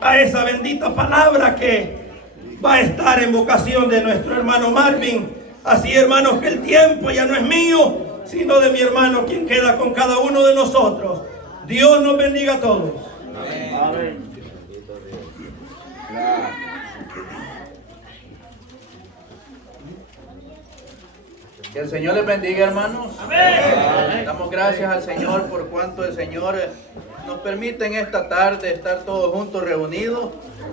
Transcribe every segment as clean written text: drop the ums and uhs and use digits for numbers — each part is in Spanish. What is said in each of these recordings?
a esa bendita palabra que va a estar en vocación de nuestro hermano Marvin. Así, hermanos, que el tiempo ya no es mío, sino de mi hermano, quien queda con cada uno de nosotros. Dios nos bendiga a todos. Amén. Amén. Que el Señor les bendiga, hermanos. Amén. Damos gracias al Señor por cuanto el Señor nos permite en esta tarde estar todos juntos reunidos.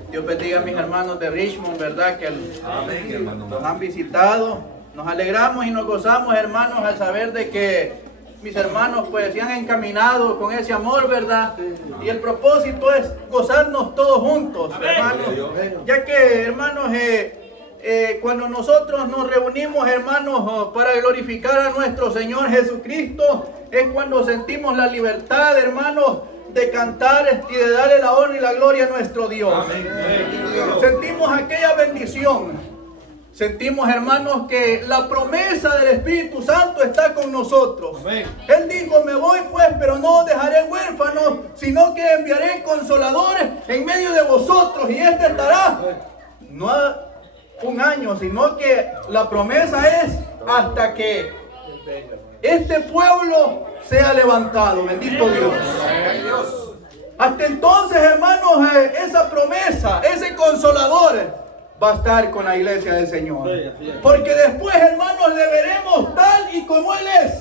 Dios bendiga a mis hermanos de Richmond, ¿verdad? Que nos han visitado. Nos alegramos y nos gozamos, hermanos, al saber de que mis hermanos pues se han encaminado con ese amor, ¿verdad? Y el propósito es gozarnos todos juntos, hermanos. Ya que, hermanos, cuando nosotros nos reunimos, hermanos, para glorificar a nuestro Señor Jesucristo, es cuando sentimos la libertad, hermanos, de cantar y de darle la honra y la gloria a nuestro Dios. Amén. Sentimos aquella bendición. Sentimos, hermanos, que la promesa del Espíritu Santo está con nosotros. Amén. Él dijo, me voy pues, pero no os dejaré huérfanos, sino que enviaré consoladores en medio de vosotros, y este estará no un año, sino que la promesa es hasta que este pueblo sea levantado. Bendito Dios. Hasta entonces, hermanos, esa promesa, ese consolador va a estar con la iglesia del Señor. Porque después, hermanos, le veremos tal y como Él es.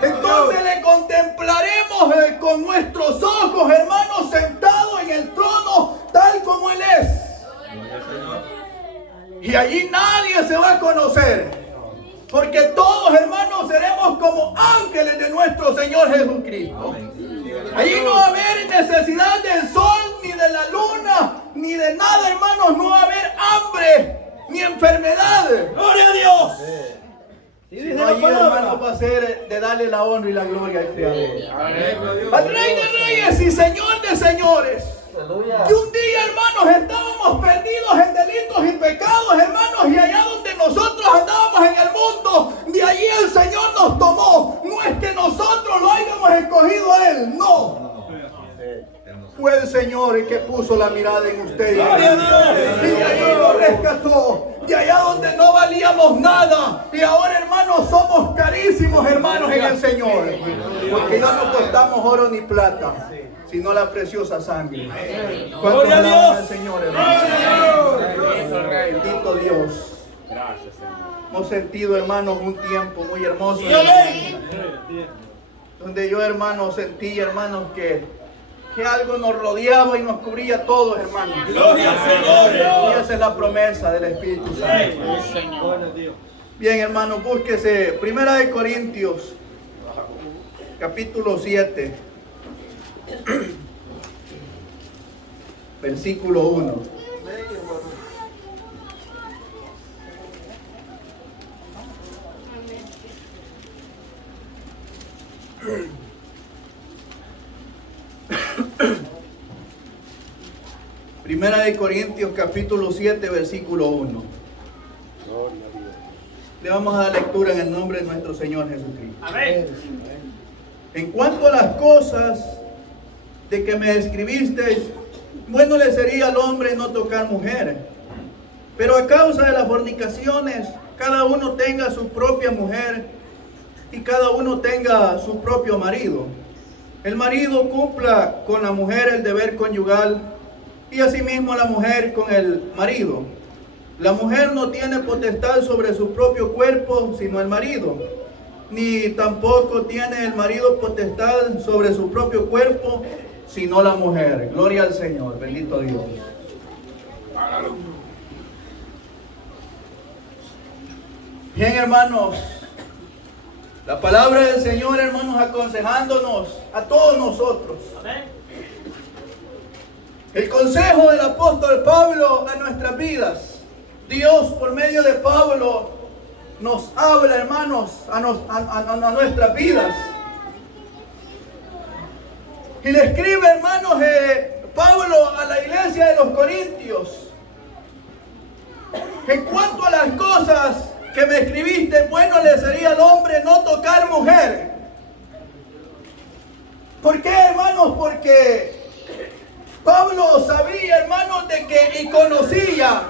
Entonces le contemplaremos con nuestros ojos, hermanos, sentado en el trono tal como Él es. Y allí nadie se va a conocer, porque todos, hermanos, seremos como ángeles de nuestro Señor Jesucristo. Allí no va a haber necesidad del sol, ni de la luna, ni de nada, hermanos. No va a haber hambre, ni enfermedad. ¡Gloria a Dios! Sino allí, hermanos, va a ser de darle la honra y la gloria al Creador, al Rey de Reyes y Señor de Señores. Que un día, hermanos, estábamos perdidos en delitos y pecados, hermanos, y allá donde nosotros andábamos en el mundo, de allí el Señor nos tomó. No es que nosotros lo hayamos escogido a Él, no. Fue el Señor el que puso la mirada en usted. Y de allí nos rescató. De allá donde no valíamos nada. Y ahora, hermanos, somos carísimos, hermanos, en el Señor. Porque ya no costamos oro ni plata, sino la preciosa sangre. ¡Gloria a Dios! Al Señor, hermano. Bendito Dios. Hemos sentido, hermanos, un tiempo muy hermoso, donde yo, hermanos, sentí, hermanos, que algo nos rodeaba y nos cubría a todos, hermanos. ¡Gloria al Señor! Y esa es la promesa del Espíritu Santo. Bien, hermanos, búsquese 1 Corintios, capítulo 7. Versículo 1. Primera de Corintios capítulo 7 versículo 1. Le vamos a dar lectura en el nombre de nuestro Señor Jesucristo. Amén. En cuanto a las cosas de que me escribisteis, bueno le sería al hombre no tocar mujer, pero a causa de las fornicaciones, cada uno tenga su propia mujer y cada uno tenga su propio marido. El marido cumpla con la mujer el deber conyugal y asimismo la mujer con el marido. La mujer no tiene potestad sobre su propio cuerpo sino el marido, ni tampoco tiene el marido potestad sobre su propio cuerpo sino la mujer. Gloria al Señor, bendito Dios. Bien, hermanos, la palabra del Señor, hermanos, aconsejándonos a todos nosotros. Amén. El consejo del apóstol Pablo a nuestras vidas. Dios, por medio de Pablo, nos habla, hermanos, a nuestras vidas. Y le escribe, hermanos, Pablo a la iglesia de los Corintios. En cuanto a las cosas que me escribiste, bueno le sería al hombre no tocar mujer. ¿Por qué, hermanos? Porque Pablo sabía, hermanos, de que y conocía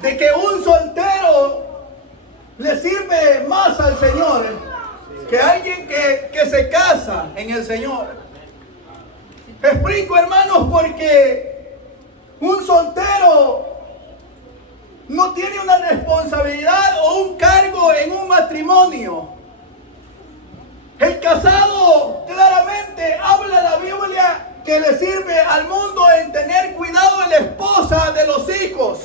de que un soltero le sirve más al Señor que alguien que se casa en el Señor. Explico, hermanos, porque un soltero no tiene una responsabilidad o un cargo en un matrimonio. El casado claramente habla la Biblia que le sirve al mundo en tener cuidado de la esposa, de los hijos.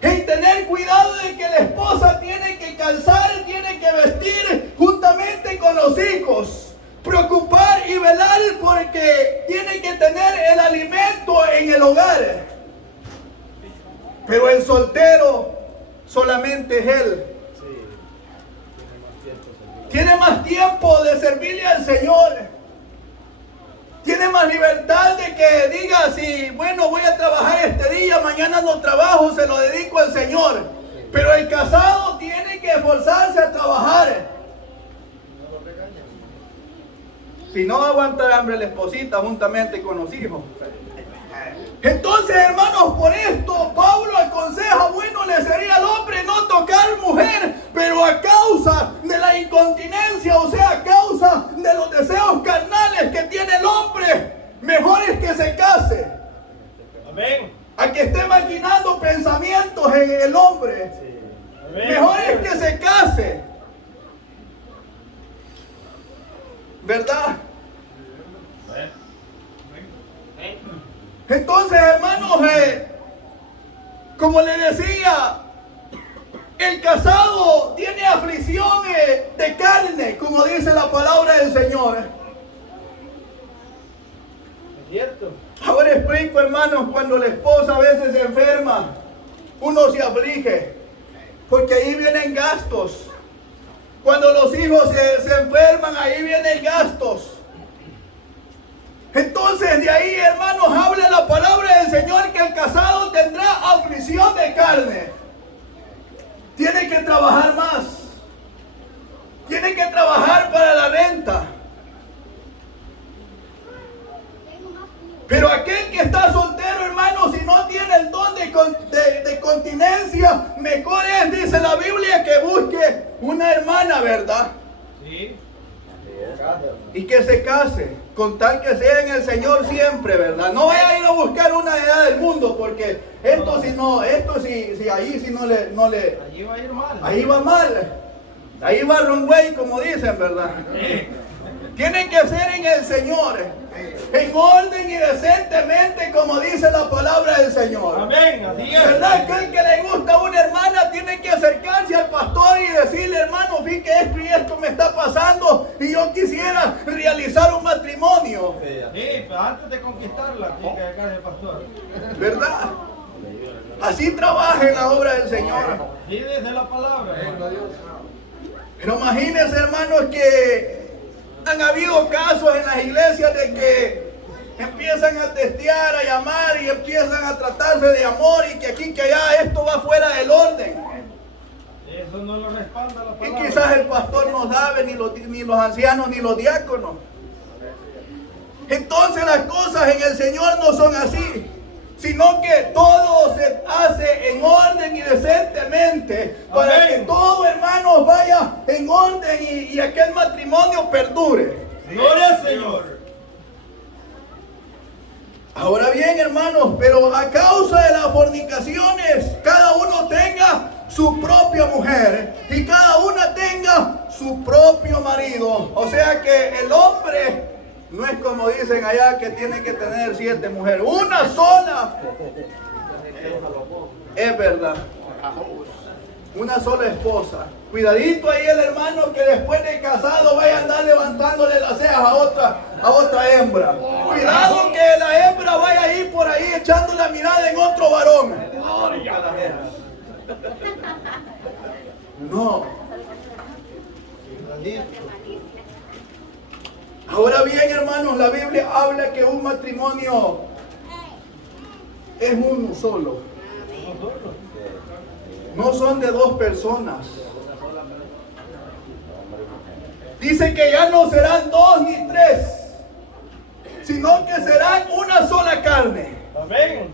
En tener cuidado de que la esposa tiene que calzar, tiene que vestir juntamente con los hijos. Preocupar y velar porque tiene que tener el alimento en el hogar. Pero el soltero solamente es él. Tiene más tiempo de servirle al Señor. Tiene más libertad de que diga, si bueno, voy a trabajar este día, mañana no trabajo, se lo dedico al Señor. Pero el casado tiene que esforzarse a trabajar. Si no, va a aguantar hambre la esposita juntamente con los hijos. Entonces, hermanos, por esto Pablo aconseja, bueno, le sería al hombre no tocar mujer, pero a causa de la incontinencia, o sea, a causa de los deseos carnales que tiene el hombre, mejor es que se case. Amén. A que esté maquinando pensamientos en el hombre. Amén. Mejor es que se case. ¿Verdad? Entonces, hermanos, como le decía, el casado tiene aflicción de carne, como dice la palabra del Señor. Es cierto. Ahora explico, hermanos, cuando la esposa a veces se enferma, uno se aflige, porque ahí vienen gastos. Cuando los hijos se enferman, ahí vienen gastos. Entonces de ahí, hermanos, habla la palabra del Señor que el casado tendrá aflicción de carne. Tiene que trabajar más. Tiene que trabajar para la renta. Pero aquel que está soltero, hermano, si no tiene el don de continencia, mejor es, dice la Biblia, que busque una hermana, ¿verdad? Sí. Y que se case, con tal que sea en el Señor siempre, ¿verdad? No vaya a ir a buscar una edad del mundo, porque esto si no, ahí si no le, Allí va a ir mal. ahí va mal, ahí va runway, como dicen, ¿verdad? Tienen que ser en el Señor, en orden y decentemente, como dice la palabra del Señor. Amén. Así es. ¿Verdad? Que el que le gusta una hermana tiene que acercarse al pastor y decirle, hermano, vi que esto y esto me está pasando y yo quisiera realizar un matrimonio. Sí, pero antes de conquistarla, tiene que acá el pastor. ¿Verdad? Así trabaja en la obra del Señor. Sí, desde la palabra. Pero imagínense, hermanos, que han habido casos en las iglesias de que empiezan a testear, a llamar y empiezan a tratarse de amor y que aquí, que allá, esto va fuera del orden. Eso no lo respalda la Y palabra. quizás el pastor no sabe, ni los ancianos, ni los diáconos. Entonces las cosas en el Señor no son así, sino que todo se hace en orden y decentemente, para Amén. que todo, hermanos, vaya en orden y aquel matrimonio perdure. Gloria al Señor. Ahora bien, hermanos, pero a causa de las fornicaciones, cada uno tenga su propia mujer y cada una tenga su propio marido. O sea que el hombre no es como dicen allá, que tiene que tener 7 mujeres. Una sola. Es verdad. Una sola esposa. Cuidadito ahí el hermano, que después de casado vaya a andar levantándole las cejas a otra hembra. Cuidado que la hembra vaya a ir por ahí echando la mirada en otro varón. No. Ahora bien, hermanos, la Biblia habla que un matrimonio es uno solo. No son de 2 personas. Dice que ya no serán 2 ni 3, sino que serán una sola carne. Amén.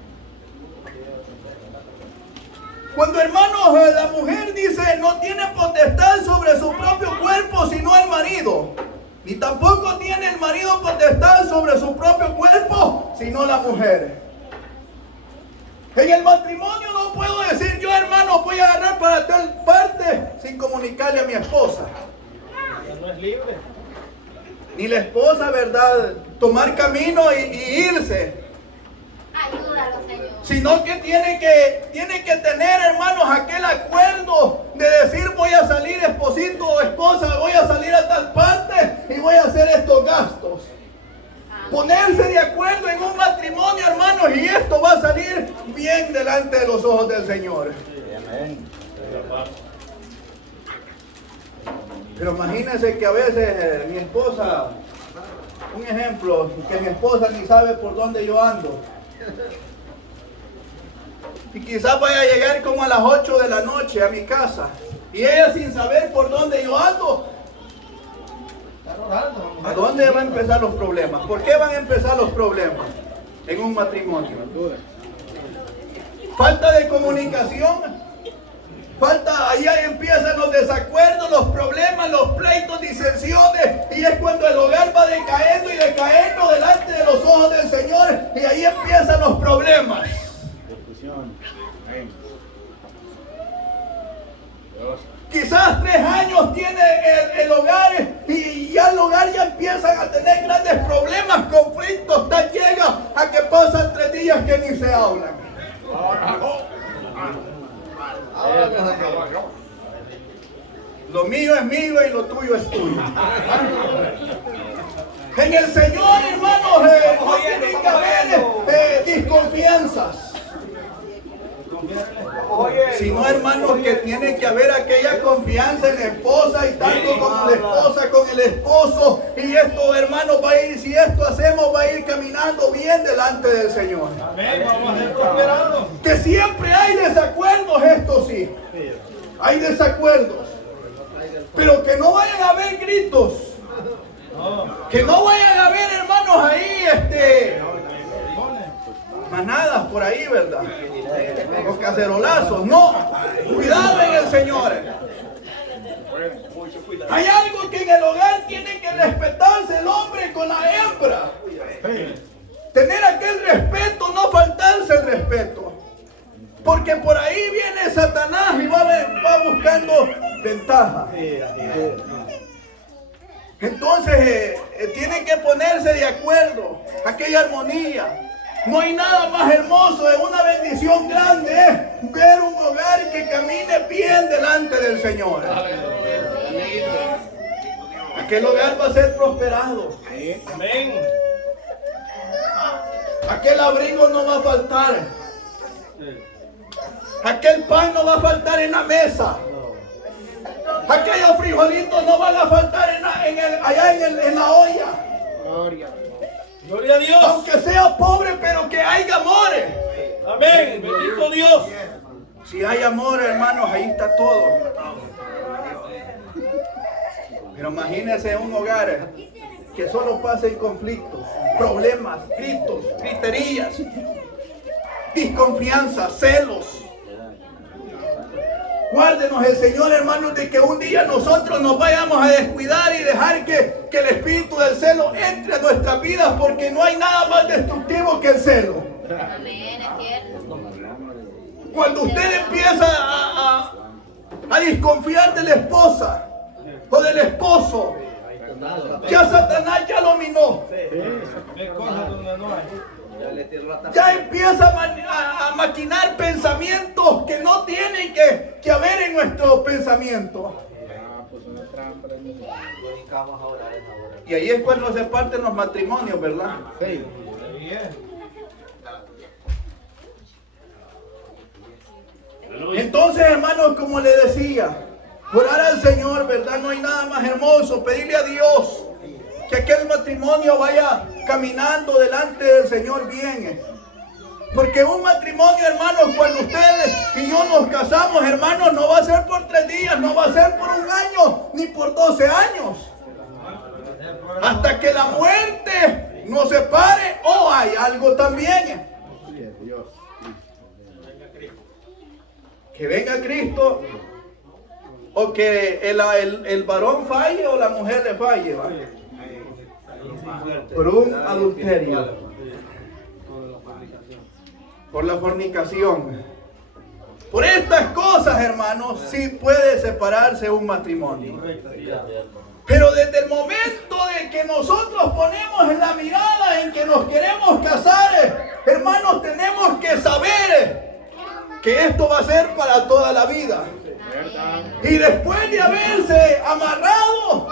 Cuando, hermanos, la mujer dice no tiene potestad sobre su propio cuerpo sino el marido, ni tampoco tiene el marido potestad sobre su propio cuerpo sino la mujer. En el matrimonio no puedo decir yo, hermano, voy a agarrar para tal parte sin comunicarle a mi esposa. Ya no es libre. Ni la esposa, ¿verdad?, tomar camino y irse. Ayúdalo, Señor. Sino que tiene que tener, hermanos, aquel acuerdo de decir voy a salir, esposito o esposa, voy a salir a tal parte y voy a hacer estos gastos. Ponerse de acuerdo en un matrimonio, hermanos, y esto va a salir bien delante de los ojos del Señor. Pero imagínense que a veces mi esposa, un ejemplo, que mi esposa ni sabe por dónde yo ando. Y quizás vaya a llegar como a las 8 de la noche a mi casa. Y ella sin saber por dónde yo ando. ¿A dónde van a empezar los problemas? ¿Por qué van a empezar los problemas en un matrimonio? Falta de comunicación. Ahí empiezan los desacuerdos, los problemas, los pleitos, disensiones. Y es cuando el hogar va decayendo y decayendo delante de los ojos del Señor. Y ahí empiezan los problemas. Quizás 3 años tiene el hogar y ya el hogar ya empiezan a tener grandes problemas, conflictos, hasta llega a que pasan 3 días que ni se hablan. Lo mío es mío y lo tuyo es tuyo. En el Señor, hermanos, no tiene que haber desconfianzas. Sino, hermanos, que tiene que haber aquella confianza en la esposa y tanto como la esposa con el esposo. Y esto, hermanos, va a ir, si esto hacemos, va a ir caminando bien delante del Señor. Amén. Vamos a ser prosperados. Que siempre hay desacuerdos, esto sí. Hay desacuerdos. Pero que no vayan a haber gritos. Que no vayan a haber, hermanos, ahí manadas por ahí, ¿verdad? Los cacerolazos. No. Cuidado en el Señor. Hay algo que en el hogar tiene que respetarse el hombre con la hembra. Tener aquel respeto, no faltarse el respeto. Porque por ahí viene Satanás y va buscando ventaja. Entonces tienen que ponerse de acuerdo. Aquella armonía. No hay nada más hermoso, es una bendición grande, ver un hogar que camine bien delante del Señor. Aquel hogar va a ser prosperado. Amén. Aquel abrigo no va a faltar. Aquel pan no va a faltar en la mesa. Aquellos frijolitos no van a faltar en la olla. Gloria a Dios. Aunque sea pobre, pero que haya amores. Amén. Bendito Dios. Si hay amor, hermanos, ahí está todo. Pero imagínense un hogar que solo pasen conflictos, problemas, gritos, griterías, desconfianza, celos. Guárdenos el Señor, hermanos, de que un día nosotros nos vayamos a descuidar y dejar que el espíritu del celo entre a nuestras vidas, porque no hay nada más destructivo que el celo. Amén, es cierto. Cuando usted empieza a desconfiar de la esposa o del esposo, ya Satanás ya lo minó. Ve cosas donde no hay. Ya empieza a maquinar pensamientos que no tienen que haber en nuestro pensamiento. Y ahí es cuando se parten los matrimonios, ¿verdad? Sí. Entonces, hermanos, como le decía, orar al Señor, ¿verdad? No hay nada más hermoso, pedirle a Dios que aquel matrimonio vaya caminando delante del Señor bien. Porque un matrimonio, hermanos, cuando ustedes y yo nos casamos, hermanos, no va a ser por 3 días, no va a ser por 1 año, ni por 12 años. Hasta que la muerte nos separe o hay algo también. Que venga Cristo o que el varón falle o la mujer le falle, ¿va? Por un adulterio, por la fornicación. Por estas cosas, hermanos, sí puede separarse un matrimonio. Pero desde el momento de que nosotros ponemos la mirada en que nos queremos casar, hermanos, tenemos que saber que esto va a ser para toda la vida. Y después de haberse amarrado,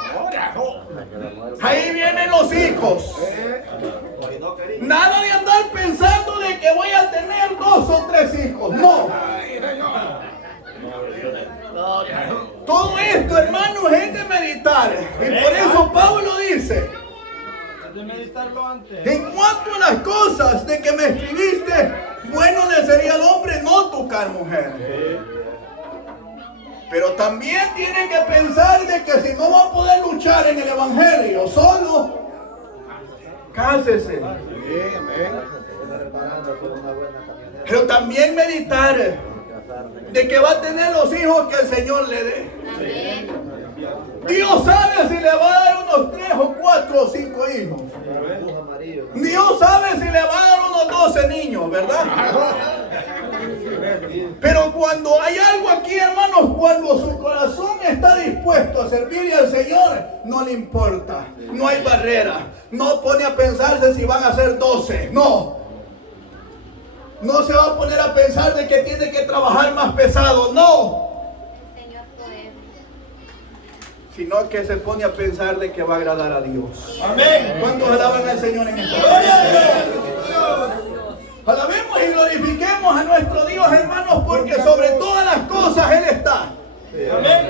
ahí vienen los hijos. Nada de andar pensando de que voy a tener 2 o 3 hijos. No. Todo esto, hermanos, es de meditar. Y por eso Pablo dice: en cuanto a las cosas de que me escribiste, bueno le sería al hombre no tocar mujer. Pero también tiene que pensar de que si no va a poder luchar en el evangelio solo, cásese. Pero también meditar de que va a tener los hijos que el Señor le dé. Dios sabe si le va a dar unos 3 o 4 o 5 hijos. Dios sabe si le va a dar unos 12 niños, ¿verdad? Pero cuando hay algo aquí, hermanos, cuando su corazón está dispuesto a servirle al Señor, no le importa, no hay barrera. No pone a pensarse si van a ser 12, no. No se va a poner a pensar de que tiene que trabajar más pesado, no. Sino que se pone a pensar de que va a agradar a Dios. Amén. ¿Cuántos alaban al Señor en esta hora? Alabemos y glorifiquemos a nuestro Dios, hermanos, porque sobre todas las cosas Él está. Amén.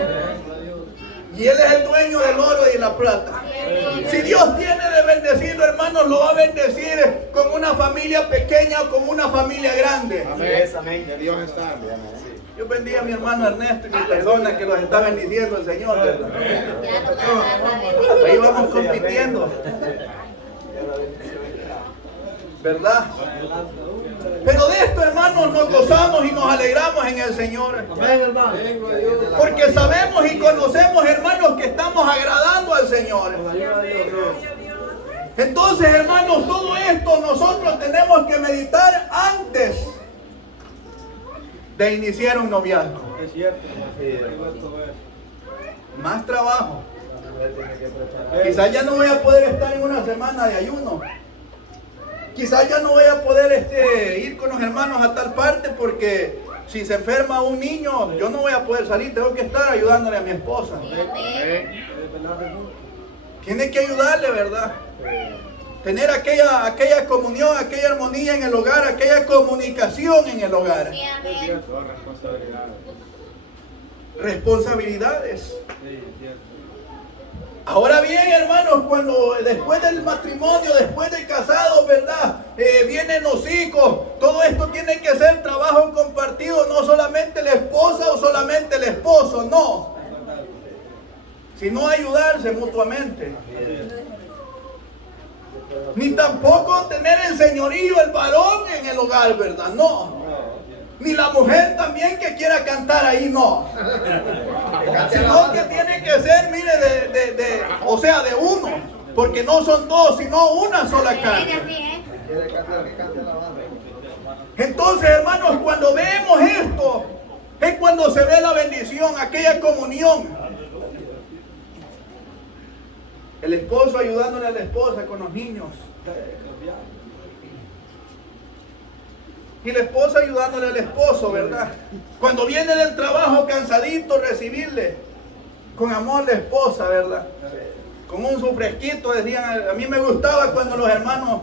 Y Él es el dueño del oro y de la plata. Si Dios tiene de bendecirlo, hermanos, lo va a bendecir con una familia pequeña o con una familia grande. Amén. Que Dios está. Yo bendiga a mi hermano Ernesto y mi persona que los está bendiciendo el Señor, ¿verdad? Ahí vamos compitiendo, ¿verdad? Pero de esto, hermanos, nos gozamos y nos alegramos en el Señor. Porque sabemos y conocemos, hermanos, que estamos agradando al Señor. Entonces, hermanos, todo esto nosotros tenemos que meditar antes de iniciar un noviazgo. Es cierto. Más trabajo. Quizás ya no voy a poder estar en una semana de ayuno. Quizás ya no voy a poder ir con los hermanos a tal parte porque si se enferma un niño, yo no voy a poder salir. Tengo que estar ayudándole a mi esposa. Tiene que ayudarle, ¿verdad? Tener aquella comunión, aquella armonía en el hogar, aquella comunicación en el hogar. Responsabilidades. Ahora bien, hermanos, cuando después del matrimonio, después del casado, ¿verdad? Vienen los hijos. Todo esto tiene que ser trabajo compartido, no solamente la esposa o solamente el esposo, no. Sino ayudarse mutuamente. Ni tampoco tener el señorío, el varón en el hogar, ¿verdad? No. Ni la mujer también que quiera cantar ahí, no. Sino que tiene que ser, mire, de uno. Porque no son dos, sino una sola carne. Entonces, hermanos, cuando vemos esto, es cuando se ve la bendición, aquella comunión. El esposo ayudándole a la esposa con los niños. Y la esposa ayudándole al esposo, ¿verdad? Cuando viene del trabajo cansadito, recibirle con amor la esposa, ¿verdad? Con un sufresquito, decían. A mí me gustaba cuando los hermanos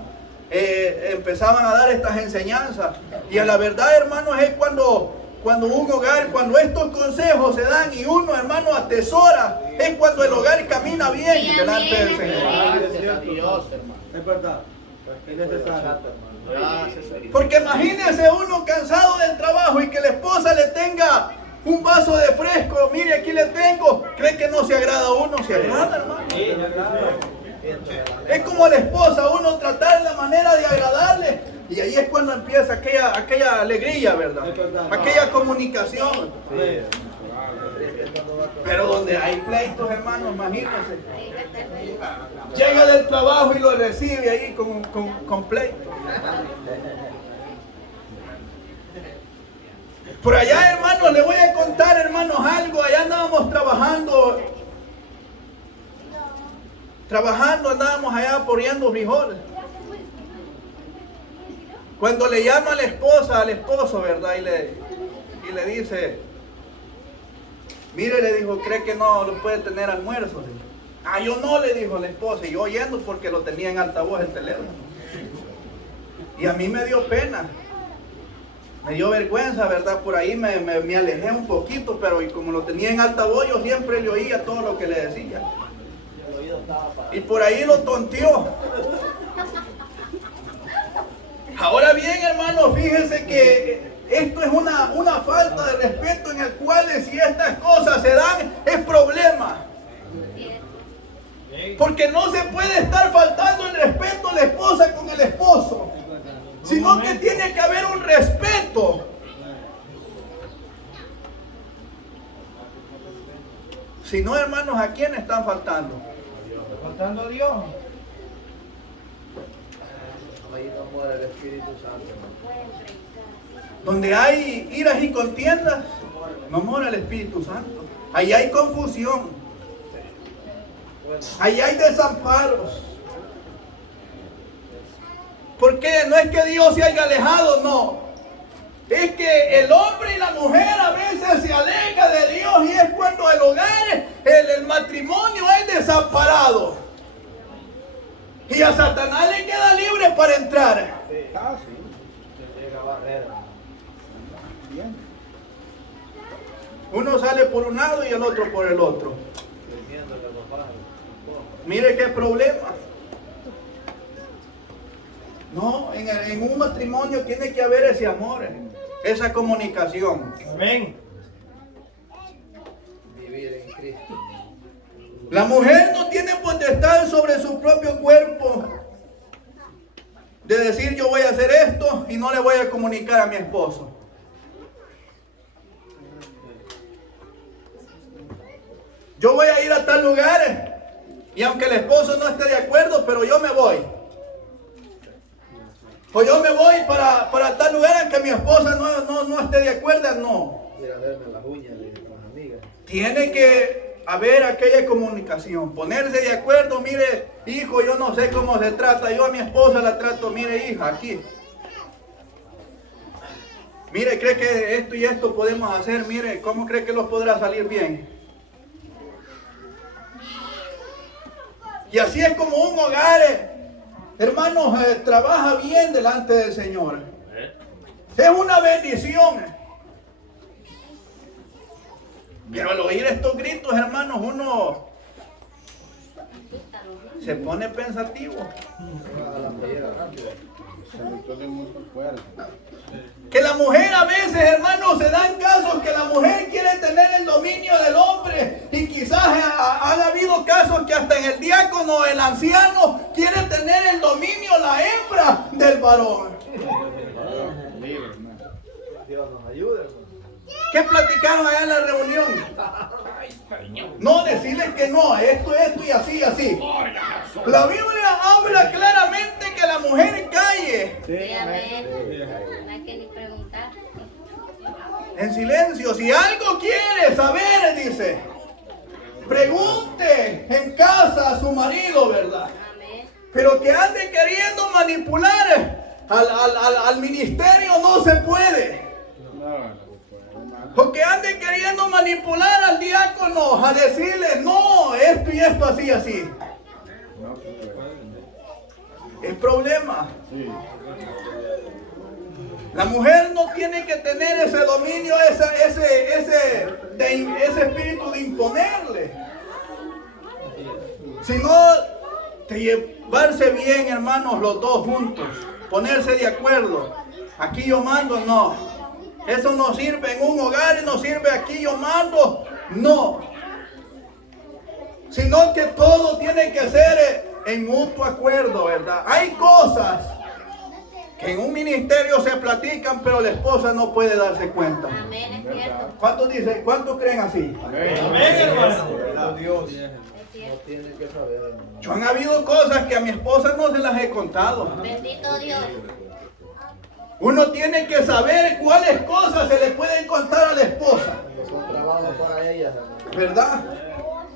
empezaban a dar estas enseñanzas. Y a la verdad, hermanos, es cuando un hogar, cuando estos consejos se dan y uno, hermano, atesora, es cuando el hogar camina bien delante del Señor. Gracias a Dios, hermano. Es verdad. Es necesario. Porque imagínese uno cansado del trabajo y que la esposa le tenga un vaso de fresco. Mire, aquí le tengo. ¿Cree que no se agrada a uno? Se agrada, hermano. Es como la esposa, uno tratar la manera de agradarle. Y ahí es cuando empieza aquella alegría, ¿verdad? Aquella comunicación. Pero donde hay pleitos, hermanos, imagínense. Llega del trabajo y lo recibe ahí con pleito. Por allá, hermanos, le voy a contar, hermanos, algo. Allá andábamos trabajando, andábamos allá porreando frijoles. Cuando le llama a la esposa, al esposo, ¿verdad? Y le dice, mire, le dijo, ¿cree que no lo puede tener almuerzo? Ah, yo no, le dijo la esposa, y yo oyendo porque lo tenía en altavoz el teléfono. Y a mí me dio pena. Me dio vergüenza, ¿verdad? Por ahí me alejé un poquito, pero como lo tenía en altavoz, yo siempre le oía todo lo que le decía. Y por ahí lo tonteó. Ahora bien, hermanos, fíjense que esto es una falta de respeto en el cual si estas cosas se dan, es problema. Porque no se puede estar faltando el respeto a la esposa con el esposo, sino que tiene que haber un respeto. Si no, hermanos, ¿a quién están faltando? Faltando a Dios. Donde hay iras y contiendas, no mora el Espíritu Santo. Ahí hay confusión. Ahí hay desamparos. ¿Por qué? No es que Dios se haya alejado, no. Es que el hombre y la mujer a veces se alejan de Dios y es cuando el hogar, el matrimonio es desamparado. Y a Satanás le queda libre para entrar. Uno sale por un lado y el otro por el otro. Mire qué problema. No, en un matrimonio tiene que haber ese amor, esa comunicación. Amén. Vivir en Cristo. La mujer no tiene potestad sobre su propio cuerpo de decir yo voy a hacer esto y no le voy a comunicar a mi esposo. Yo voy a ir a tal lugar y aunque el esposo no esté de acuerdo, pero yo me voy. O yo me voy para tal lugar en que mi esposa no esté de acuerdo, no. Tiene que haber aquella comunicación, ponerse de acuerdo. Mire, hijo, yo no sé cómo se trata, yo a mi esposa la trato, mire, hija, aquí. Mire, cree que esto y esto podemos hacer, mire, ¿cómo cree que los podrá salir bien? Y así es como un hogar, hermanos, trabaja bien delante del Señor. Es una bendición. Pero al oír estos gritos, hermanos, uno se pone pensativo. Que la mujer a veces, hermanos, se dan casos que la mujer quiere tener el dominio del hombre. Y quizás ha habido casos que hasta en el diácono, el anciano, quiere tener el dominio, la hembra del varón. Dios nos ayude, hermano. ¿Qué platicaron allá en la reunión? No, decirles que no, esto y así, así. La Biblia habla claramente que la mujer calle. Sí, amén. No hay que ni preguntar. En silencio. Si algo quiere saber, dice, pregunte en casa a su marido, ¿verdad? Amén. Pero que ande queriendo manipular al ministerio no se puede. O que ande queriendo manipular al diácono a decirle, no, esto y esto así, así. Es problema. La mujer no tiene que tener ese dominio, ese espíritu de imponerle, sino de llevarse bien, hermanos, los dos juntos, ponerse de acuerdo. Aquí yo mando, no. Eso no sirve en un hogar y no sirve aquí yo mando, no. Sino que todo tiene que ser en mutuo acuerdo, ¿verdad? Hay cosas que en un ministerio se platican, pero la esposa no puede darse cuenta. Amén, es cierto. ¿Cuántos dicen? ¿Cuántos creen así? Amén, hermano. Dios Es no cierto. tiene que saber, hermano. Yo han habido cosas que a mi esposa no se las he contado. Bendito Dios. Uno tiene que saber cuáles cosas se le pueden contar a la esposa, Son trabajos para ellas, hermano. ¿verdad?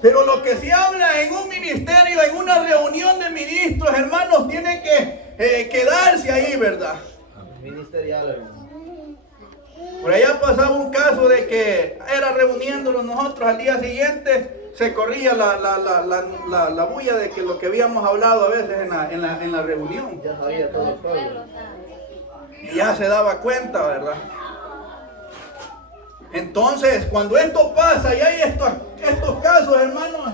Pero lo que se habla en un ministerio, en una reunión de ministros, hermanos, tiene que quedarse ahí, ¿verdad? Ministerial, hermano. Por allá pasaba un caso de que era reuniéndonos nosotros, al día siguiente se corría la bulla de que lo que habíamos hablado a veces en la reunión. Ya sabía todo el pueblo. Pueblo sabe. Y ya se daba cuenta, ¿verdad? Entonces, cuando esto pasa y hay estos casos, hermanos,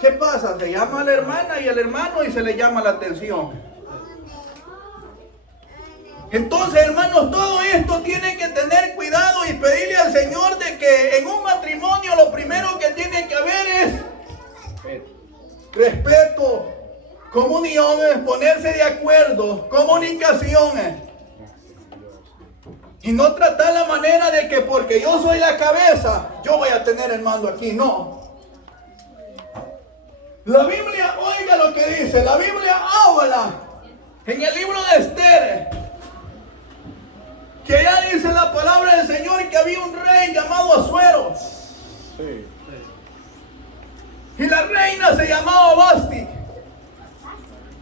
¿qué pasa? Se llama a la hermana y al hermano y se le llama la atención. Entonces, hermanos, todo esto tiene que tener cuidado y pedirle al Señor de que en un matrimonio lo primero que tiene que haber es respeto, comuniones, ponerse de acuerdo, comunicaciones. Y no tratar la manera de que porque yo soy la cabeza, yo voy a tener el mando aquí. No. La Biblia, oiga lo que dice, la Biblia habla en el libro de Esther, que ya dice la palabra del Señor que había un rey llamado Asuero. Y la reina se llamaba Vasti.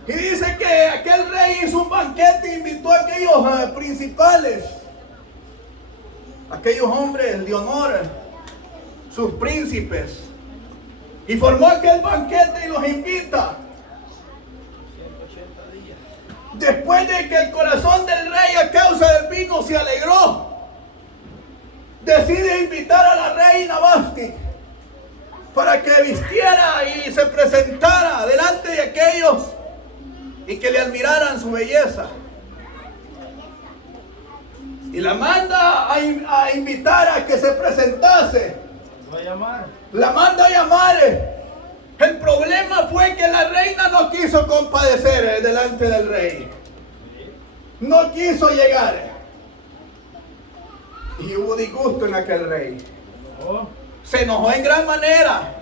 Y dice que aquel rey hizo un banquete e invitó a aquellos principales, aquellos hombres de honor, sus príncipes. Y formó aquel banquete y los invita. Después de que el corazón del rey a causa del vino se alegró, decide invitar a la reina Vasti para que vistiera y se presentara delante de aquellos y que le admiraran su belleza. Y la manda a invitar a que se presentase. La manda a llamar. El problema fue que la reina no quiso compadecer delante del rey. No quiso llegar. Y hubo disgusto en aquel rey. Se enojó en gran manera.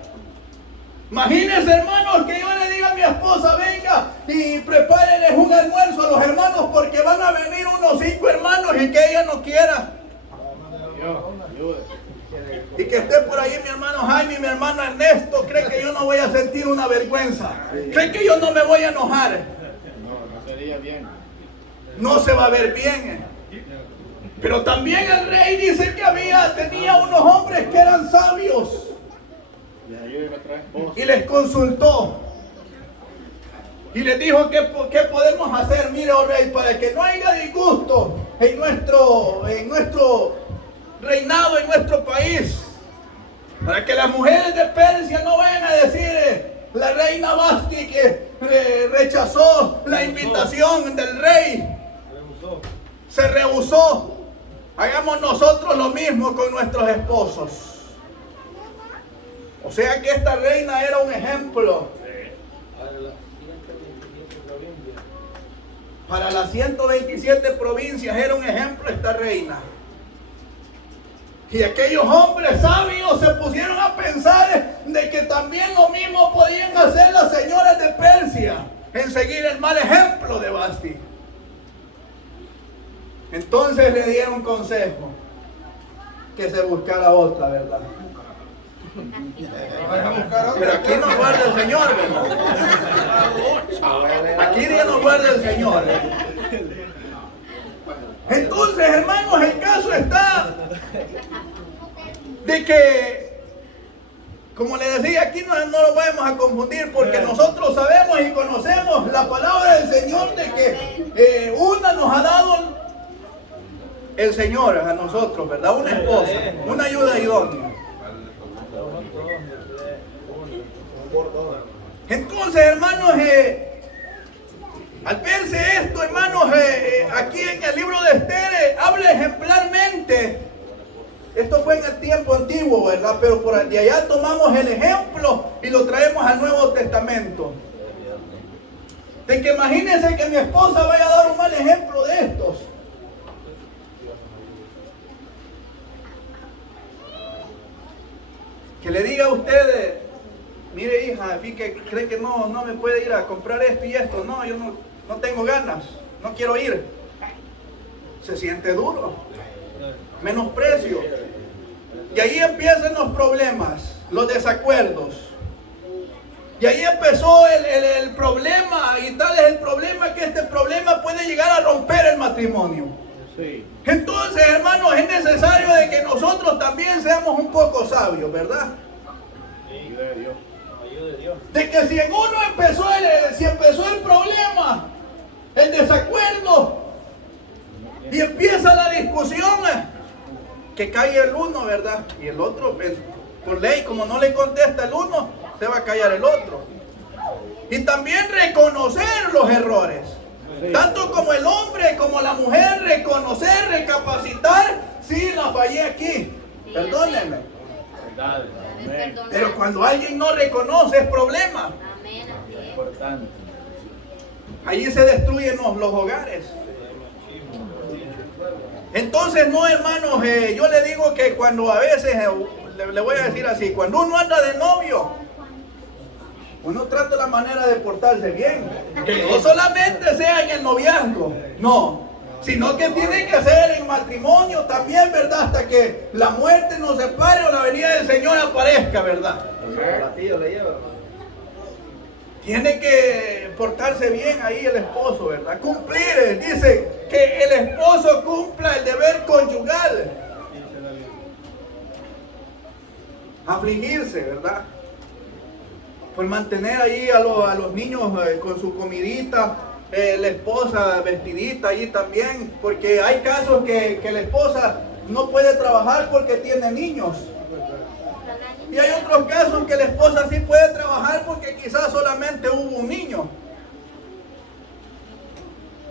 Imagínense, hermanos, que yo le diga a mi esposa, venga y prepárenles un almuerzo a los hermanos porque van a venir unos 5 hermanos y que ella no quiera. Y que esté por ahí mi hermano Jaime y mi hermano Ernesto, cree que yo no voy a sentir una vergüenza. Cree que yo no me voy a enojar. No sería bien. No se va a ver bien. Pero también el rey dice que tenía unos hombres que eran sabios. Y les consultó. Y les dijo, ¿qué podemos hacer? Mire, oh rey, para que no haya disgusto en nuestro reinado, en nuestro país. Para que las mujeres de Persia no vayan a decir, la reina Vasti que rechazó la invitación del rey. Se rehusó. Hagamos nosotros lo mismo con nuestros esposos. O sea que esta reina era un ejemplo para las 127 provincias. Era un ejemplo esta reina. Y aquellos hombres sabios se pusieron a pensar de que también lo mismo podían hacer las señoras de Persia en seguir el mal ejemplo de Vasti. Entonces le dieron consejo que se buscara otra, ¿verdad? Pero aquí nos guarda el Señor, ¿verdad? Aquí Dios nos guarda el Señor. Entonces, hermanos, el caso está de que, como le decía, aquí no lo vamos a confundir porque nosotros sabemos y conocemos la palabra del Señor de que una nos ha dado el Señor a nosotros, ¿verdad? Una esposa, una ayuda idónea. Entonces, hermanos, al verse esto, hermanos, aquí en el libro de Esther, habla ejemplarmente. Esto fue en el tiempo antiguo, ¿verdad? Pero de allá tomamos el ejemplo y lo traemos al Nuevo Testamento. De que imagínense que mi esposa vaya a dar un mal ejemplo de estos. Que le diga a usted, mire hija, que cree que no me puede ir a comprar esto y esto. No, yo no tengo ganas, no quiero ir. Se siente duro, menosprecio. Y ahí empiezan los problemas, los desacuerdos. Y ahí empezó el problema, y tal es el problema que este problema puede llegar a romper el matrimonio. Sí. Entonces, hermanos, es necesario de que nosotros también seamos un poco sabios, ¿verdad? Ayuda de Dios. Ayuda de Dios. De que si en uno empezó el problema, el desacuerdo, y empieza la discusión, que cae el uno, ¿verdad? Y el otro, por ley, como no le contesta el uno, se va a callar el otro. Y también reconocer los errores. Tanto como el hombre como la mujer, reconocer, recapacitar. Sí, la fallé aquí. Perdónenme. Pero cuando alguien no reconoce es problema. Amén. Importante. Ahí se destruyen los hogares. Entonces, no, hermanos, yo le digo que cuando a veces, le voy a decir así, cuando uno anda de novio, uno trata la manera de portarse bien. Que no solamente sea en el noviazgo, no, sino que tiene que ser en matrimonio también, ¿verdad? Hasta que la muerte nos separe o la venida del Señor aparezca, ¿verdad? Tiene que portarse bien ahí el esposo, ¿verdad? Cumplir, dice que el esposo cumpla el deber conyugal. Afligirse, ¿verdad? Por mantener ahí a los niños con su comidita, la esposa vestidita ahí también, porque hay casos que la esposa no puede trabajar porque tiene niños. Y hay otros casos que la esposa sí puede trabajar porque quizás solamente hubo un niño.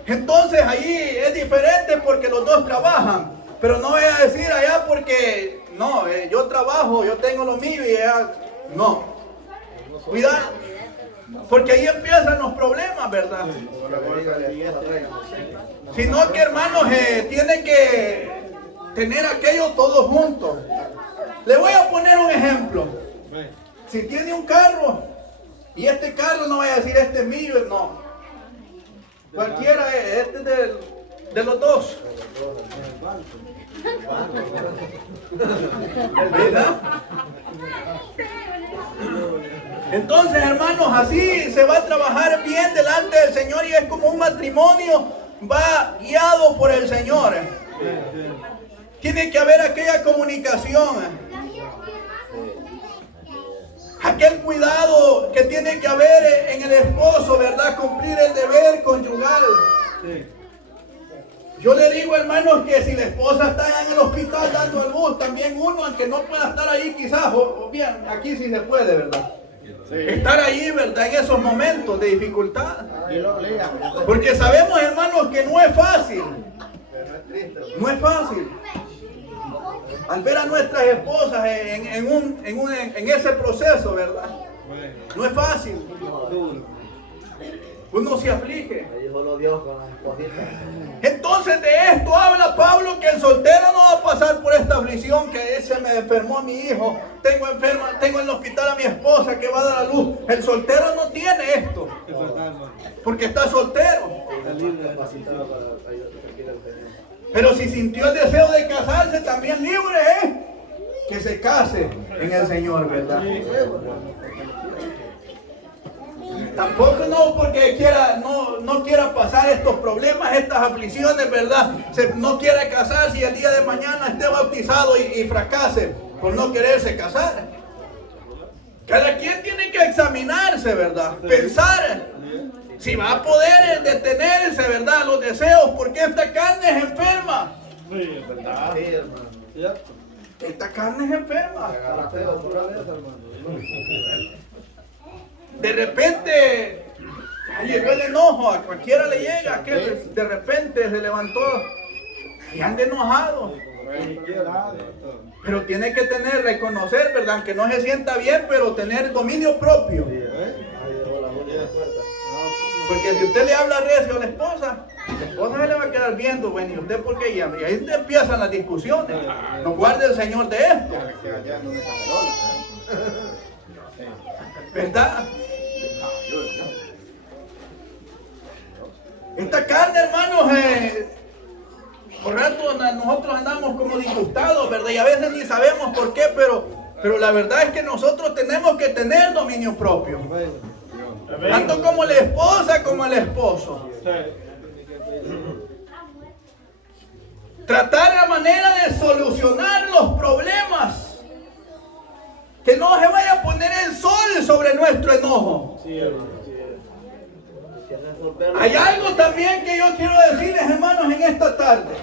Entonces ahí es diferente porque los dos trabajan. Pero no voy a decir allá porque, no, yo trabajo, yo tengo lo mío y ella, no. Cuidado, porque ahí empiezan los problemas, ¿verdad? Sino que, hermanos, tienen que tener aquello todos juntos. Le voy a poner un ejemplo. Si tiene un carro y este carro, no voy a decir este es mío, no. Cualquiera, este es de los dos. ¿Verdad? Entonces, hermanos, así se va a trabajar bien delante del Señor y es como un matrimonio va guiado por el Señor. Tiene que haber aquella comunicación, aquel cuidado que tiene que haber en el esposo, ¿verdad? Cumplir el deber conyugal. Yo le digo, hermanos, que si la esposa está en el hospital dando el bus, también uno, aunque no pueda estar ahí quizás, o bien, aquí sí se puede, ¿verdad? Sí. Estar ahí, ¿verdad? En esos momentos de dificultad. Porque sabemos, hermanos, que no es fácil. No es fácil. Al ver a nuestras esposas en ese proceso, ¿verdad? No es fácil. Uno se aflige. Entonces de esto habla Pablo, que el soltero no va a pasar por esta aflicción, que se me enfermó a mi hijo, tengo en el hospital a mi esposa que va a dar a luz. El soltero no tiene esto, porque está soltero. Pero si sintió el deseo de casarse, también libre, que se case en el Señor, ¿verdad? Tampoco no porque no quiera pasar estos problemas, estas aflicciones, ¿verdad? No quiera casarse y el día de mañana esté bautizado y fracase por no quererse casar. Cada quien tiene que examinarse, ¿verdad? Pensar si va a poder detenerse, ¿verdad? Los deseos, porque esta carne es enferma. Sí, es verdad. Sí, hermano. Esta carne es enferma. De repente llegó el enojo, a cualquiera le llega, que de repente se levantó y anda enojado. Pero tiene que reconocer, ¿verdad? Aunque no se sienta bien, pero tener dominio propio. Porque si usted le habla recio a la esposa se le va a quedar viendo, bueno, ¿y usted por qué llama? Y ahí empiezan las discusiones. Nos guarde el Señor de esto. ¿Verdad? Esta carne, hermanos, por rato nosotros andamos como disgustados, ¿verdad? Y a veces ni sabemos por qué, pero la verdad es que nosotros tenemos que tener dominio propio. Tanto como la esposa como el esposo. Tratar la manera de solucionar los problemas. Que no se vaya a poner el sol sobre nuestro enojo. Hay algo también que yo quiero decirles, hermanos, en esta tarde.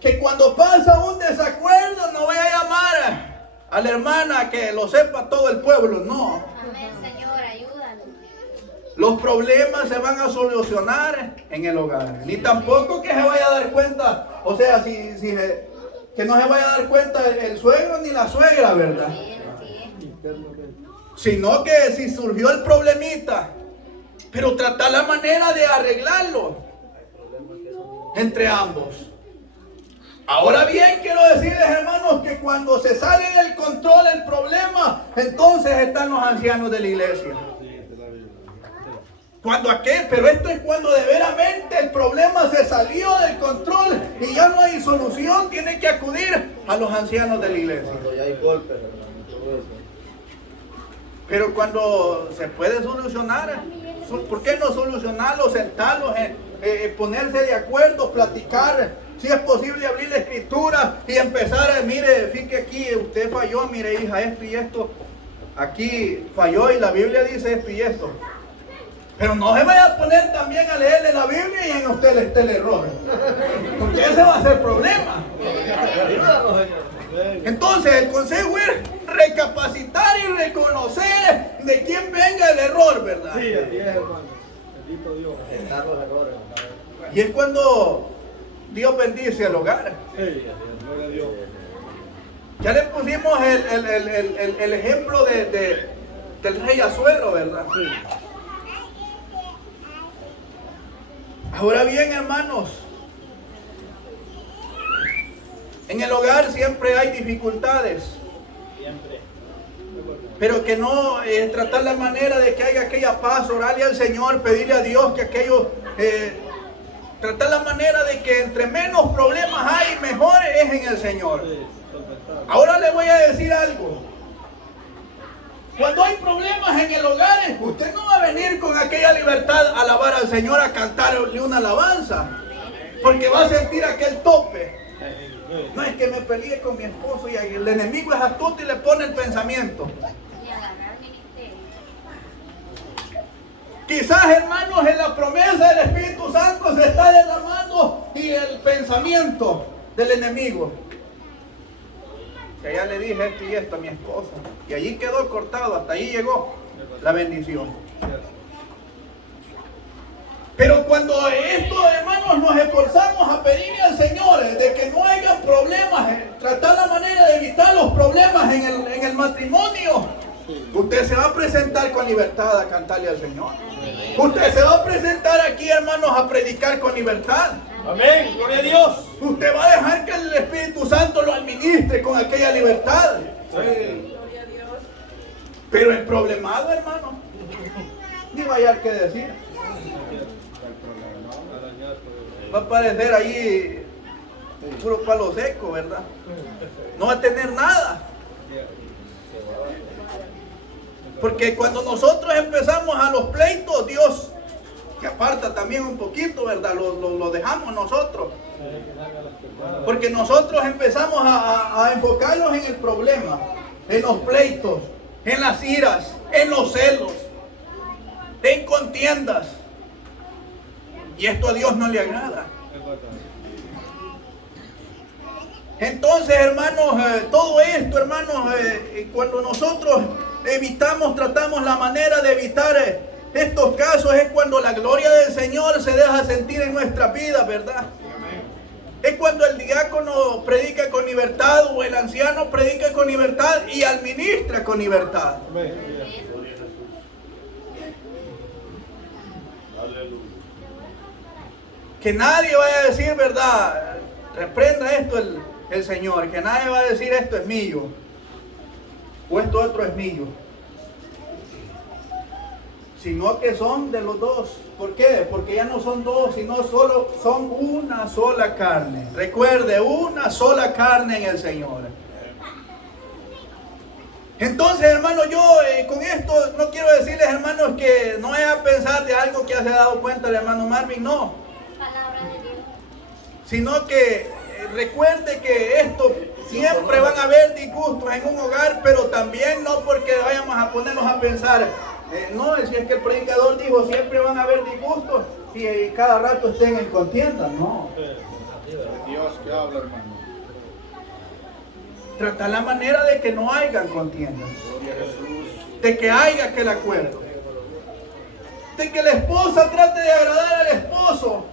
Que cuando pasa un desacuerdo, no voy a llamar a la hermana que lo sepa todo el pueblo, no. Amén, Señor, ayúdanos. Los problemas se van a solucionar en el hogar. Ni tampoco que se vaya a dar cuenta, o sea, que no se vaya a dar cuenta el suegro ni la suegra, ¿verdad? Sino que si surgió el problemita, pero tratar la manera de arreglarlo entre ambos. Ahora bien, quiero decirles, hermanos, que cuando se sale del control el problema, entonces están los ancianos de la iglesia. Pero esto es cuando de veramente el problema se salió del control y ya no hay solución, tiene que acudir a los ancianos de la iglesia. Cuando ya hay golpes, hermano, todo eso. Pero cuando se puede solucionar, ¿por qué no solucionarlo, sentarlos, ponerse de acuerdo, platicar? Si es posible abrir la escritura y empezar a, mire, fíjate aquí, usted falló, mire hija, esto y esto, aquí falló y la Biblia dice esto y esto. Pero no se vaya a poner también a leerle la Biblia y en usted esté el error, porque ese va a ser problema. Entonces el consejo es recapacitar y reconocer de quién venga el error, ¿verdad? Sí, así es, hermano. Bendito Dios. Aceptar los errores. Y es cuando Dios bendice el hogar. Sí, así es, gloria a Dios. Ya le pusimos el ejemplo del rey Asuero, ¿verdad? Sí. Ahora bien, hermanos, en el hogar siempre hay dificultades. Siempre. Pero que no tratar la manera de que haya aquella paz, orarle al Señor, pedirle a Dios que aquello, tratar la manera de que entre menos problemas hay, mejor es en el Señor. Sí, solventar. Ahora le voy a decir algo. Cuando hay problemas en el hogar, usted no va a venir con aquella libertad a alabar al Señor, a cantarle una alabanza, porque va a sentir aquel tope. No es que me peleé con mi esposo y el enemigo es astuto y le pone el pensamiento. Y agarrar ministerio. Quizás, hermanos, en la promesa del Espíritu Santo se está derramando y el pensamiento del enemigo. Que ya le dije esto y esto a mi esposa. Y allí quedó cortado, hasta ahí llegó la bendición. Pero cuando esto, hermanos, nos esforzamos a pedirle al Señor de que no haya problemas, tratar la manera de evitar los problemas en el matrimonio, usted se va a presentar con libertad a cantarle al Señor. Usted se va a presentar aquí, hermanos, a predicar con libertad. Amén, gloria a Dios. Usted va a dejar que el Espíritu Santo lo administre con aquella libertad. Sí. Pero el problemado, hermano, ni vaya a haber que decir. Va a parecer ahí puro palo seco, ¿verdad? No va a tener nada. Porque cuando nosotros empezamos a los pleitos, Dios que aparta también un poquito, ¿verdad? Lo dejamos nosotros. Porque nosotros empezamos a enfocarnos en el problema, en los pleitos, en las iras, en los celos, en contiendas. Y esto a Dios no le agrada. Entonces, hermanos, todo esto, hermanos, cuando nosotros tratamos la manera de evitar estos casos, es cuando la gloria del Señor se deja sentir en nuestra vida, ¿verdad? Es cuando el diácono predica con libertad o el anciano predica con libertad y administra con libertad. Que nadie vaya a decir, ¿verdad? Reprenda esto el Señor. Que nadie va a decir esto es mío. O esto otro es mío. Sino que son de los dos. ¿Por qué? Porque ya no son dos, sino solo son una sola carne. Recuerde, una sola carne en el Señor. Entonces, hermanos, yo con esto no quiero decirles, hermanos, que no vayan a pensar de algo que ya se ha dado cuenta el hermano Marvin, no. Palabra de Dios. Sino que recuerde que esto siempre van a haber disgustos en un hogar, pero también no porque vayamos a ponernos a pensar, no, si es que el predicador dijo siempre van a haber disgustos y cada rato estén en contienda, no. Dios que habla, hermano. Tratar la manera de que no haya contiendas, de que haya aquel acuerdo, de que la esposa trate de agradar al esposo.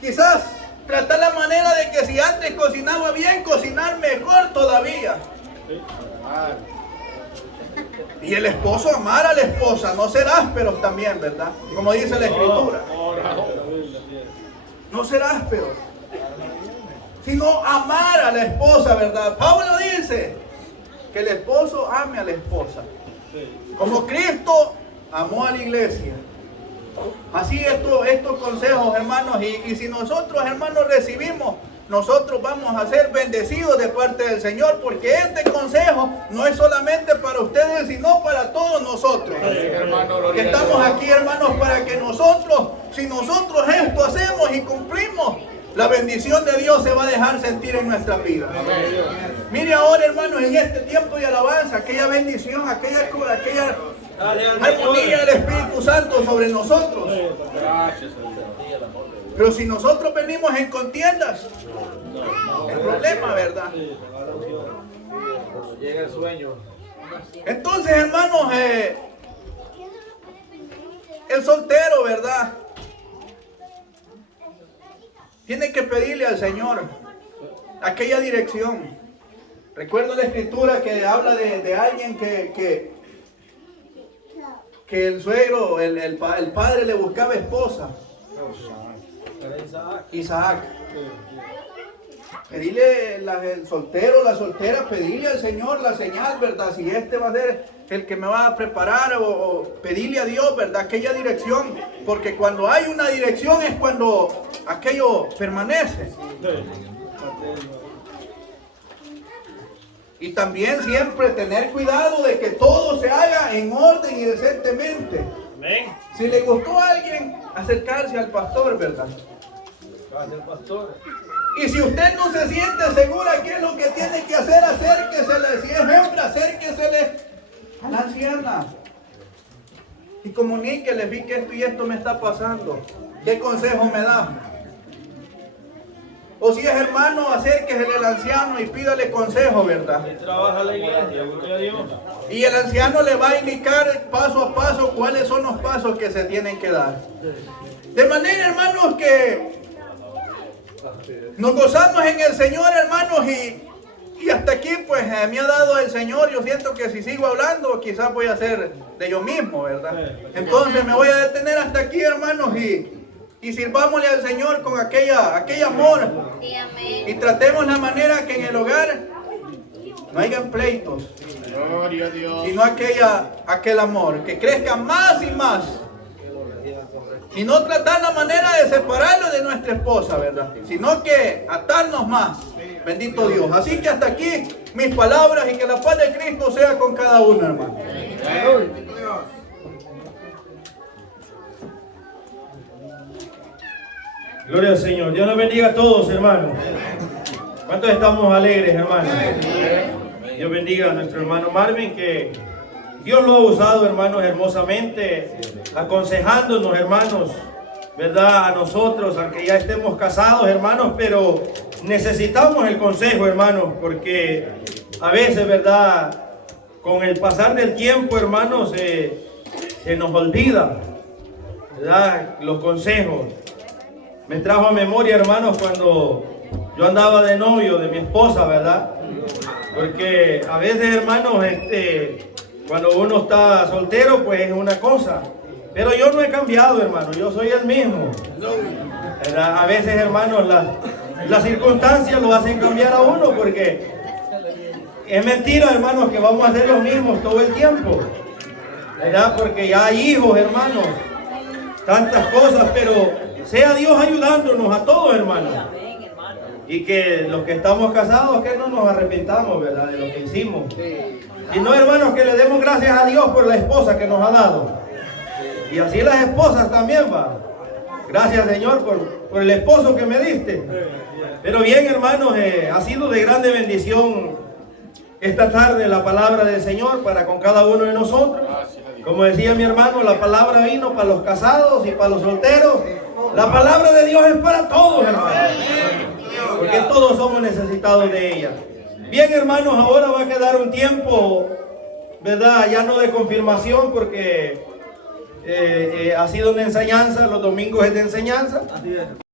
Quizás tratar la manera de que si antes cocinaba bien, cocinar mejor todavía. Y el esposo amar a la esposa, no ser ásperos también, ¿verdad? Como dice la Escritura. No ser ásperos, sino amar a la esposa, ¿verdad? Pablo dice que el esposo ame a la esposa, como Cristo amó a la iglesia. Así estos consejos, hermanos, y si nosotros, hermanos, recibimos, nosotros vamos a ser bendecidos de parte del Señor, porque este consejo no es solamente para ustedes, sino para todos nosotros. Que estamos aquí, hermanos, para que nosotros, si nosotros esto hacemos y cumplimos, la bendición de Dios se va a dejar sentir en nuestra vida. Mire ahora, hermanos, en este tiempo de alabanza, aquella bendición, aquella armonía del Espíritu Santo sobre nosotros. Pero si nosotros venimos en contiendas, el problema, ¿verdad? Llega el sueño. Entonces, hermanos, el soltero, ¿verdad? Tiene que pedirle al Señor aquella dirección. Recuerdo la Escritura que habla de alguien que el suegro, el padre le buscaba esposa. Isaac. Pedirle el soltero, la soltera, pedirle al Señor la señal, ¿verdad? Si este va a ser el que me va a preparar o pedirle a Dios, ¿verdad? Aquella dirección. Porque cuando hay una dirección es cuando aquello permanece. Y también siempre tener cuidado de que todo se haga en orden y decentemente. Si le gustó a alguien, acercarse al pastor, ¿verdad? Gracias, pastor. Y si usted no se siente segura qué es lo que tiene que hacer, acérquesele. Si es hembra, acérquesele a la anciana. Y comuníquele, vi que esto y esto me está pasando. ¿Qué consejo me da? O si es hermano, acérquesele al anciano y pídale consejo, ¿verdad? Trabaja la iglesia, gloria a Dios. Y el anciano le va a indicar paso a paso cuáles son los pasos que se tienen que dar. De manera, hermanos, que nos gozamos en el Señor, hermanos, y hasta aquí pues me ha dado el Señor. Yo siento que si sigo hablando quizás voy a ser de yo mismo, ¿verdad? Entonces me voy a detener hasta aquí, hermanos, y sirvámosle al Señor con aquel amor. Sí, amén. Y tratemos la manera que en el hogar no hayan pleitos, Gloria a Dios. sino aquel amor que crezca más y más. Y no tratar la manera de separarlo de nuestra esposa, ¿verdad? Sino que atarnos más. Bendito Dios. Así que hasta aquí mis palabras y que la paz de Cristo sea con cada uno, hermano. Gloria al Señor. Dios nos bendiga a todos, hermanos. ¿Cuántos estamos alegres, hermanos? Dios bendiga a nuestro hermano Marvin, que Dios lo ha usado, hermanos, hermosamente, aconsejándonos, hermanos, ¿verdad? A nosotros, aunque ya estemos casados, hermanos, pero necesitamos el consejo, hermanos, porque a veces, ¿verdad? Con el pasar del tiempo, hermanos, se nos olvida, ¿verdad? Los consejos. Me trajo a memoria, hermanos, cuando yo andaba de novio de mi esposa, ¿verdad? Porque a veces, hermanos, cuando uno está soltero, pues es una cosa. Pero yo no he cambiado, hermano, yo soy el mismo. A veces, hermanos, las circunstancias lo hacen cambiar a uno, porque es mentira, hermanos, que vamos a ser los mismos todo el tiempo, ¿verdad? Porque ya hay hijos, hermanos, tantas cosas, pero sea Dios ayudándonos a todos, hermanos. Y que los que estamos casados, que no nos arrepentamos, ¿verdad?, de lo que hicimos. Y no, hermanos, que le demos gracias a Dios por la esposa que nos ha dado. Y así las esposas también, va. Gracias, Señor, por el esposo que me diste. Pero bien, hermanos, ha sido de grande bendición esta tarde la palabra del Señor para con cada uno de nosotros. Como decía mi hermano, la palabra vino para los casados y para los solteros. La palabra de Dios es para todos, hermanos, porque todos somos necesitados de ella. Bien, hermanos, ahora va a quedar un tiempo, ¿verdad?, ya no de confirmación, porque ha sido una enseñanza, los domingos es de enseñanza.